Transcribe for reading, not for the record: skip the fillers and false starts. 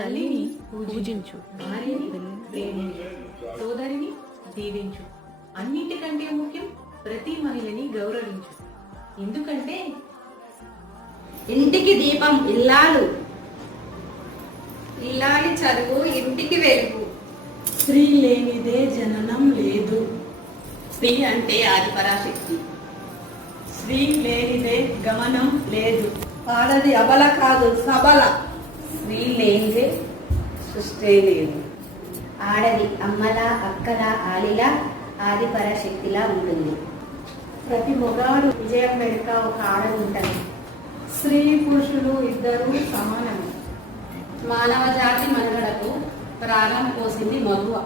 తల్లిని పూజించు, భార్యని ప్రేమించు, సోదరిని దీవించు. అన్నిటికంటే ముఖ్యం ప్రతి మహిళని గౌరవించు. ఎందుకంటే ఇంటికి దీపం ఇల్లాలు, ఇల్లాలి చదువు ఇంటికి వెలుగు. స్త్రీ లేనిదే జననం లేదు. స్త్రీ అంటే ఆది పరాశక్తి. స్త్రీ లేనిదే గమనం లేదు. ఆడది అబల కాదు సబల. స్త్రీ లేనిదే సృష్టి లేదు. ఆడది అమ్మల అక్కల ఆలిల ఆది పరాశక్తిలా ఉంటుంది. ప్రతి మొగాడు విజయం వెనుక ఒక ఆడది ఉంటుంది. స్త్రీ పురుషులు ఇద్దరు సమానమే. మానవ జాతి మనుగడకు ప్రాణం పోసింది మగువ.